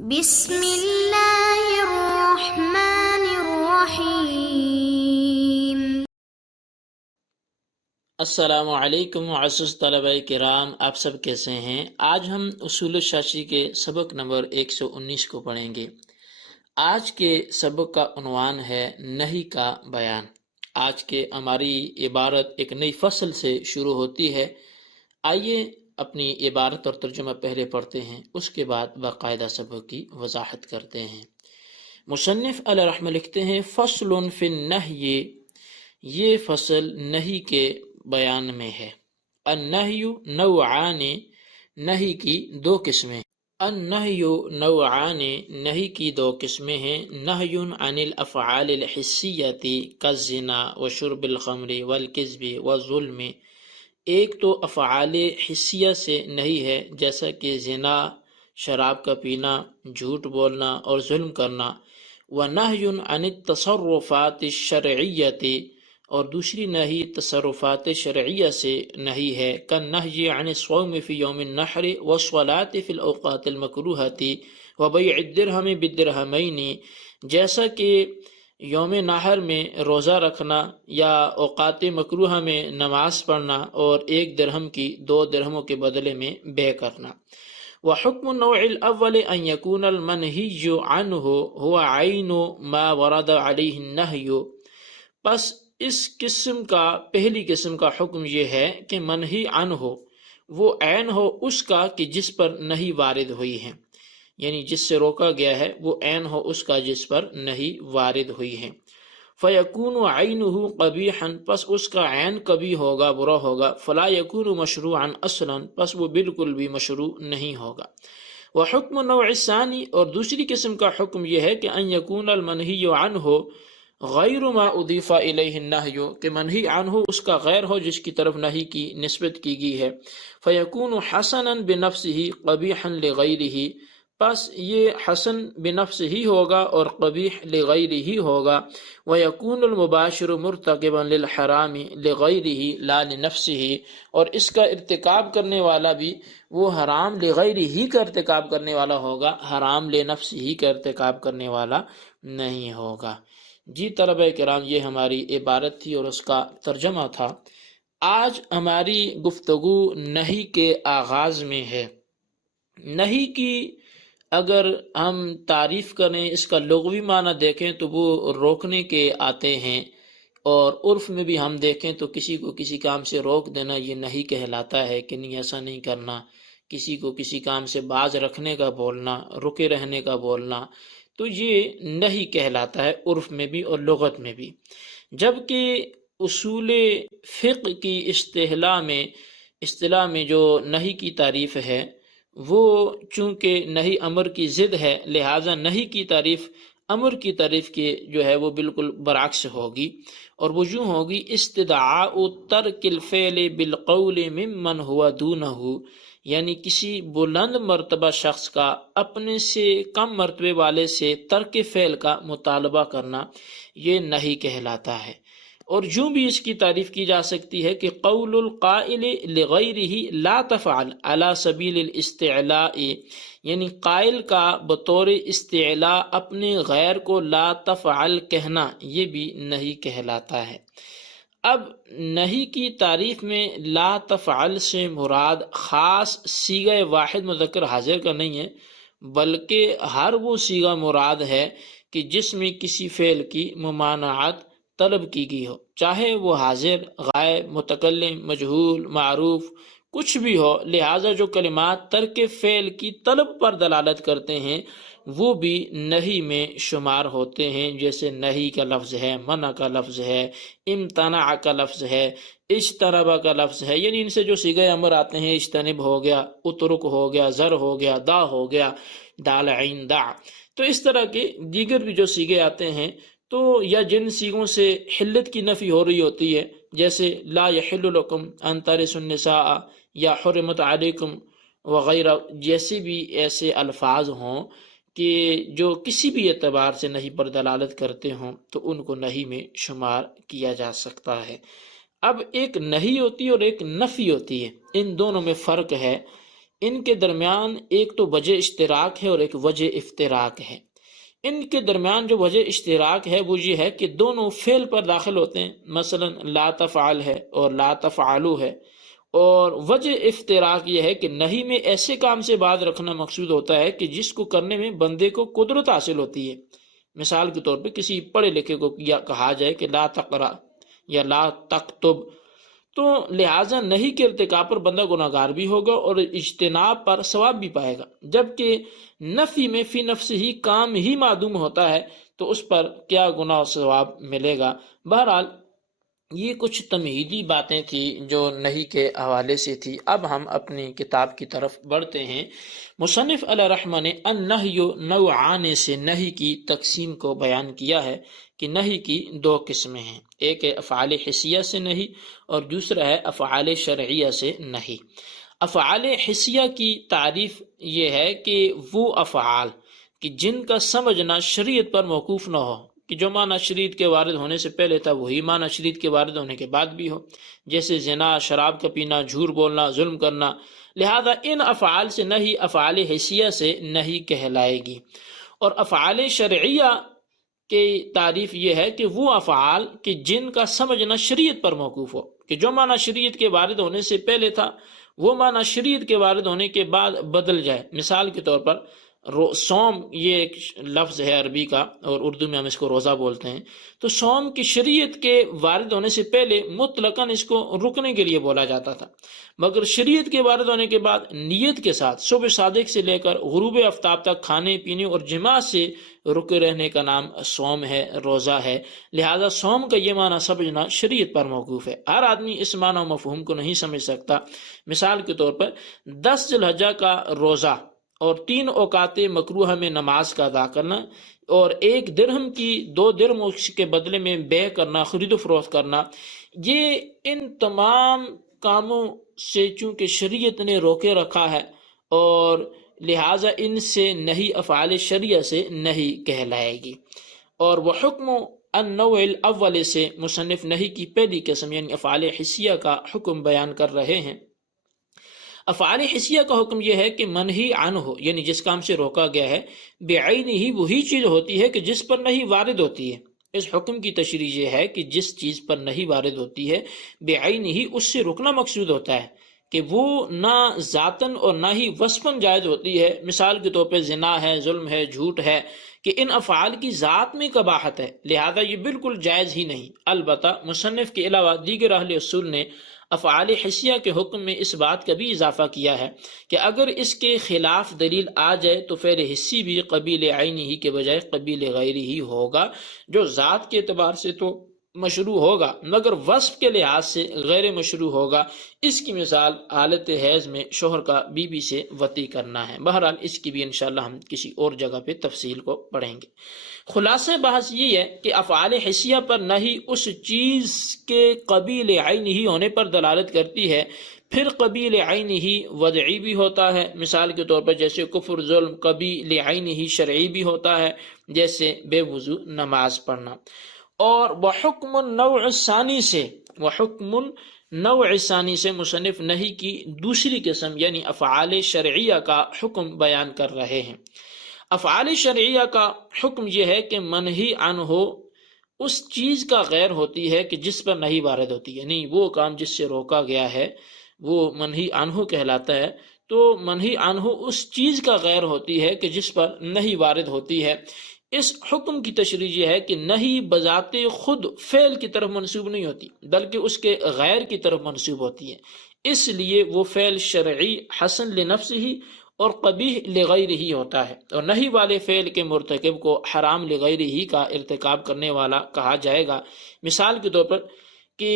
بسم اللہ الرحمن الرحیم۔ السلام علیکم معزز طلبہ کرام، آپ سب کیسے ہیں؟ آج ہم اصول الشاشی کے سبق نمبر 119 کو پڑھیں گے۔ آج کے سبق کا عنوان ہے نہی کا بیان۔ آج کے ہماری عبارت ایک نئی فصل سے شروع ہوتی ہے۔ آئیے اپنی عبارت اور ترجمہ پہلے پڑھتے ہیں، اس کے بعد باقاعدہ سبق کی وضاحت کرتے ہیں۔ مصنف علیہ رحمہ لکھتے ہیں فصل فی النہی، یہ فصل نہی کے بیان میں ہے۔ النہی نوعان، نہی کی دو قسمیں۔ النہی نوعان، نہی کی دو قسمیں ہیں۔ نہی عن الافعال الحسیۃ کالزنا وشرب الخمر والکذب والظلم، ایک تو افعال حسیہ سے نہی ہے، جیسا کہ زنا، شراب کا پینا، جھوٹ بولنا اور ظلم کرنا۔ ونہی عن التصرفات الشرعیۃ، اور دوسری نہی تصرفات شرعیہ سے نہی ہے۔ کالنہی عن الصوم فی یوم النحر والصلاۃ فی الاوقات المکروہۃ وبیع الدرہم بالدرہمین، جیسا کہ یوم نحر میں روزہ رکھنا یا اوقات مکروہ میں نماز پڑھنا اور 1 درہم کی 2 درہموں کے بدلے میں بے کرنا۔ وحکم النوع الاول ان یکون المنہی عنہ هو عین ما ورد علیہ النہی، پس اس قسم کا پہلی قسم کا حکم یہ ہے کہ منہی عنہ ہو، وہ عین ہو اس کا کہ جس پر نہی وارد ہوئی ہے، یعنی جس سے روکا گیا ہے وہ عین ہو اس کا جس پر نہی وارد ہوئی ہے۔ فیکون عینہ قبیحا، پس اس کا عین قبیح ہوگا، برا ہوگا۔ فلا یکون مشروعا اصلا، پس وہ بالکل بھی مشروع نہیں ہوگا۔ وحکم النوع الثانی، اور دوسری قسم کا حکم یہ ہے کہ ان یکون المنہی عنہ غیر ما اضیف الیہ النہی، کہ منہی عنہ اس کا غیر ہو جس کی طرف نہی کی نسبت کی گئی ہے۔ فیکون حسنا بنفسہ قبیحا لغیرہ، پس یہ حسن بنفس ہی ہوگا اور قبیح لغیرہ ہی ہوگا۔ ویکون المباشر مرتکبا للحرام لغیرہ لا لنفسہ، اور اس کا ارتکاب کرنے والا بھی وہ حرام لغیرہ ہی کا ارتکاب کرنے والا ہوگا، حرام لنفسہ ہی کا ارتکاب کرنے والا نہیں ہوگا۔ جی طلبہ کرام، یہ ہماری عبارت تھی اور اس کا ترجمہ تھا۔ آج ہماری گفتگو نہی کے آغاز میں ہے۔ نہی کی اگر ہم تعریف کریں، اس کا لغوی معنی دیکھیں تو وہ روکنے کے آتے ہیں، اور عرف میں بھی ہم دیکھیں تو کسی کو کسی کام سے روک دینا یہ نہی کہلاتا ہے کہ نہیں ایسا نہیں کرنا۔ کسی کو کسی کام سے باز رکھنے کا بولنا، رکے رہنے کا بولنا، تو یہ نہی کہلاتا ہے عرف میں بھی اور لغت میں بھی۔ جبکہ اصول فقہ کی اصطلاح میں جو نہی کی تعریف ہے وہ چونکہ نہی امر کی ضد ہے، لہٰذا نہی کی تعریف امر کی تعریف کے جو ہے وہ بالکل برعکس ہوگی، اور وہ یوں ہوگی استدعاء ترک الفعل بالقول ممن هو دونہ، یعنی کسی بلند مرتبہ شخص کا اپنے سے کم مرتبے والے سے ترک فعل کا مطالبہ کرنا، یہ نہی کہلاتا ہے۔ اور یوں بھی اس کی تعریف کی جا سکتی ہے کہ قول القائل لغیرہ لا تفعل علی سبیل الاستعلاء، یعنی قائل کا بطور استعلاء اپنے غیر کو لا تفعل کہنا، یہ بھی نہی کہلاتا ہے۔ اب نہی کی تعریف میں لا تفعل سے مراد خاص صیغہ واحد مذکر حاضر کا نہیں ہے، بلکہ ہر وہ صیغہ مراد ہے کہ جس میں کسی فعل کی ممانعت طلب کی گئی ہو، چاہے وہ حاضر، غائب، متکلم، مجہول، معروف، کچھ بھی ہو۔ لہٰذا جو کلمات ترک فعل کی طلب پر دلالت کرتے ہیں وہ بھی نہی میں شمار ہوتے ہیں، جیسے نہی کا لفظ ہے، منع کا لفظ ہے، امتنع کا لفظ ہے، اجتنب کا لفظ ہے، یعنی ان سے جو صیغہ امر آتے ہیں، اجتنب ہو گیا، اترک ہو گیا، زر ہو گیا، دا ہو گیا، دال عین دا، تو اس طرح کے دیگر بھی جو صیغے آتے ہیں، تو یا جن صیغوں سے حلت کی نفی ہو رہی ہوتی ہے، جیسے لا یحل لکم ان ترثوا النساء یا حرمت علیکم وغیرہ، جیسے بھی ایسے الفاظ ہوں کہ جو کسی بھی اعتبار سے نہی پر دلالت کرتے ہوں تو ان کو نہی میں شمار کیا جا سکتا ہے۔ اب ایک نہی ہوتی ہے اور ایک نفی ہوتی ہے، ان دونوں میں فرق ہے۔ ان کے درمیان ایک تو وجہ اشتراک ہے اور ایک وجہ افتراق ہے۔ ان کے درمیان جو وجہ اشتراک ہے وہ یہ ہے کہ دونوں فعل پر داخل ہوتے ہیں، مثلا لا تفعل ہے اور لا تفعلوا ہے، اور وجہ افتراق یہ ہے کہ نہی میں ایسے کام سے باز رکھنا مقصود ہوتا ہے کہ جس کو کرنے میں بندے کو قدرت حاصل ہوتی ہے۔ مثال کے طور پہ کسی پڑھے لکھے کو کہا جائے کہ لا تقرأ یا لا تکتب، تو لہٰذا نہیں کے ارتکاب پر بندہ گناہ گار بھی ہوگا اور اجتناب پر ثواب بھی پائے گا، جبکہ نفی میں فی نفس ہی کام ہی معدوم ہوتا ہے تو اس پر کیا گناہ و ثواب ملے گا۔ بہرحال یہ کچھ تمہیدی باتیں تھیں جو نہی کے حوالے سے تھی۔ اب ہم اپنی کتاب کی طرف بڑھتے ہیں۔ مصنف علیہ رحمہ نے النہی نوعان سے نہی کی تقسیم کو بیان کیا ہے کہ نہی کی دو قسمیں ہیں، ایک ہے افعال حسیہ سے نہی اور دوسرا ہے افعال شرعیہ سے نہی۔ افعال حسیہ کی تعریف یہ ہے کہ وہ افعال کہ جن کا سمجھنا شریعت پر موقوف نہ ہو، کہ جو معنی شریعت کے وارد ہونے سے پہلے تھا وہی معنی شریعت کے وارد ہونے کے بعد بھی ہو، جیسے زنا، شراب کا پینا، جھوٹ بولنا، ظلم کرنا۔ لہذا ان افعال سے نہی افعال حسیہ سے نہی کہلائے گی۔ اور افعال شرعیہ کی تعریف یہ ہے کہ وہ افعال کہ جن کا سمجھنا شریعت پر موقوف ہو، کہ جو معنی شریعت کے وارد ہونے سے پہلے تھا وہ معنی شریعت کے وارد ہونے کے بعد بدل جائے۔ مثال کے طور پر صوم، یہ ایک لفظ ہے عربی کا اور اردو میں ہم اس کو روزہ بولتے ہیں، تو صوم کی شریعت کے وارد ہونے سے پہلے مطلقاً اس کو رکنے کے لیے بولا جاتا تھا، مگر شریعت کے وارد ہونے کے بعد نیت کے ساتھ صبح صادق سے لے کر غروب آفتاب تک کھانے پینے اور جماع سے رکے رہنے کا نام صوم ہے، روزہ ہے۔ لہذا صوم کا یہ معنی سمجھنا شریعت پر موقوف ہے۔ ہر آدمی اس معنی و مفہوم کو نہیں سمجھ سکتا۔ مثال کے طور پر 10 ذی الحجہ کا روزہ اور 3 اوقات مکروہ میں نماز کا ادا کرنا اور 1 درہم کی 2 درہم کے بدلے میں بیع کرنا، خرید و فروخت کرنا، یہ ان تمام کاموں سے چونکہ شریعت نے روکے رکھا ہے اور لہٰذا ان سے نہی افعال شریعہ سے نہی کہلائے گی۔ اور وہ حکم النوع الاول سے مصنف نہی کی پہلی قسم یعنی افعال حسیہ کا حکم بیان کر رہے ہیں۔ افعال حسیہ کا حکم یہ ہے کہ منہی عنہ ہو، یعنی جس کام سے روکا گیا ہے، بعینہ ہی وہی چیز ہوتی ہے کہ جس پر نہی وارد ہوتی ہے۔ اس حکم کی تشریح یہ ہے کہ جس چیز پر نہی وارد ہوتی ہے بعینہ ہی اس سے رکنا مقصود ہوتا ہے کہ وہ نہ ذاتاً اور نہ ہی وصفاً جائز ہوتی ہے۔ مثال کے طور پہ زنا ہے، ظلم ہے، جھوٹ ہے، کہ ان افعال کی ذات میں قباحت ہے، لہذا یہ بالکل جائز ہی نہیں۔ البتہ مصنف کے علاوہ دیگر اہل اصول نے افعال حسیہ کے حکم میں اس بات کا بھی اضافہ کیا ہے کہ اگر اس کے خلاف دلیل آ جائے تو فعل حسی بھی قبیل عینی ہی کے بجائے قبیل غیری ہی ہوگا، جو ذات کے اعتبار سے تو مشروع ہوگا مگر وصف کے لحاظ سے غیر مشروع ہوگا۔ اس کی مثال حالت حیض میں شوہر کا بیوی سے وطی کرنا ہے۔ بہرحال اس کی بھی انشاءاللہ ہم کسی اور جگہ پہ تفصیل کو پڑھیں گے۔ خلاصہ بحث یہ ہے کہ افعال حسیہ پر نہی اس چیز کے قبیل عینی ہی ہونے پر دلالت کرتی ہے، پھر قبیل عینی ہی وضعی بھی ہوتا ہے، مثال کے طور پر جیسے کفر، ظلم، قبیل عینی ہی شرعی بھی ہوتا ہے، جیسے بے وضو نماز پڑھنا۔ اور وحکم النوع الثانی سے مصنف نہی کی دوسری قسم یعنی افعال شرعیہ کا حکم بیان کر رہے ہیں۔ افعال شرعیہ کا حکم یہ ہے کہ منہی عنہ اس چیز کا غیر ہوتی ہے کہ جس پر نہی وارد ہوتی ہے، یعنی وہ کام جس سے روکا گیا ہے وہ منہی عنہ کہلاتا ہے، تو منہی عنہ اس چیز کا غیر ہوتی ہے کہ جس پر نہی وارد ہوتی ہے۔ اس حکم کی تشریح یہ ہے کہ نہی بذات خود فعل کی طرف منسوب نہیں ہوتی بلکہ اس کے غیر کی طرف منسوب ہوتی ہے، اس لیے وہ فعل شرعی حسن لنفس ہی اور قبیح لغیر ہی ہوتا ہے، اور نہی والے فعل کے مرتکب کو حرام لغیر ہی کا ارتکاب کرنے والا کہا جائے گا۔ مثال کے طور پر کہ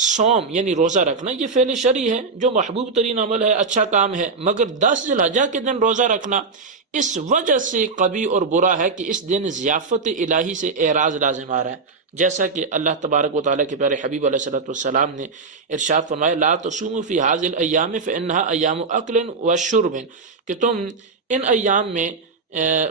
صوم یعنی روزہ رکھنا یہ فعل شرعی ہے جو محبوب ترین عمل ہے، اچھا کام ہے، مگر 10 ذی الحجہ کے دن روزہ رکھنا اس وجہ سے قبیح اور برا ہے کہ اس دن ضیافت الہی سے اعراض لازم آ رہا ہے، جیسا کہ اللہ تبارک و تعالیٰ کے پیارے حبیب علیہ السلام نے ارشاد فرمایا لا تصوموا فی هذه الايام فانها ایام اکل و شرب، کہ تم ان ایام میں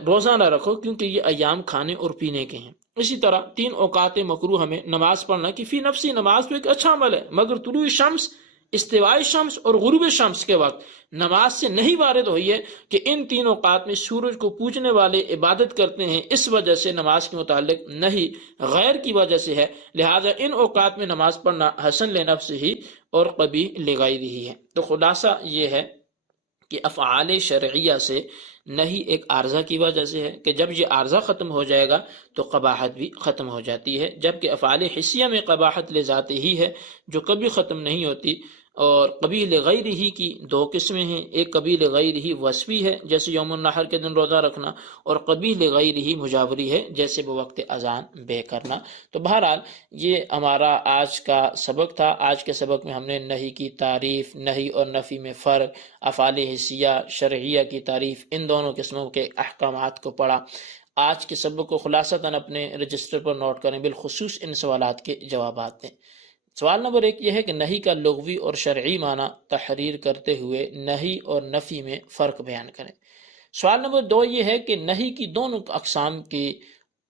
روزہ نہ رکھو کیونکہ یہ ایام کھانے اور پینے کے ہیں۔ اسی طرح 3 اوقات مکروہ میں نماز پڑھنا کہ فی نفسی نماز تو ایک اچھا عمل ہے مگر طلوع شمس استواء شمس اور غروب شمس کے وقت نماز سے نہیں وارد ہوئی ہے کہ ان تین اوقات میں سورج کو پوجنے والے عبادت کرتے ہیں، اس وجہ سے نماز کے متعلق نہیں غیر کی وجہ سے ہے، لہٰذا ان اوقات میں نماز پڑھنا حسن لنفس ہی اور قبیح لغیرہ ہی ہے۔ تو خلاصہ یہ ہے کہ افعال شرعیہ سے نہیں ایک عارضہ کی وجہ سے ہے کہ جب یہ عارضہ ختم ہو جائے گا تو قباحت بھی ختم ہو جاتی ہے، جبکہ افعال حسیہ میں قباحت لے ذاتی ہی ہے جو کبھی ختم نہیں ہوتی۔ اور قبیح لغیر ہی کی دو قسمیں ہیں، ایک قبیح لغیر ہی وصفی ہے جیسے یوم النحر کے دن روزہ رکھنا، اور قبیح لغیر ہی مجاوری ہے جیسے بوقت اذان بے کرنا۔ تو بہرحال یہ ہمارا آج کا سبق تھا۔ آج کے سبق میں ہم نے نہی کی تعریف، نہی اور نفی میں فرق، افعال حسیہ شرعیہ کی تعریف، ان دونوں قسموں کے احکامات کو پڑھا۔ آج کے سبق کو خلاصتاً اپنے رجسٹر پر نوٹ کریں، بالخصوص ان سوالات کے جوابات دیں۔ سوال نمبر 1 یہ ہے کہ نہی کا لغوی اور شرعی معنی تحریر کرتے ہوئے نہی اور نفی میں فرق بیان کریں۔ سوال نمبر 2 یہ ہے کہ نہی کی دونوں اقسام کی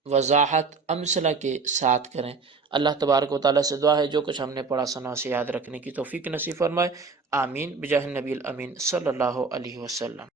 وضاحت امثلہ کے ساتھ کریں۔ اللہ تبارک و تعالیٰ سے دعا ہے جو کچھ ہم نے پڑھا سنا سے یاد رکھنے کی توفیق نصیب فرمائے، آمین بجاہ النبی الامین صلی اللہ علیہ وسلم۔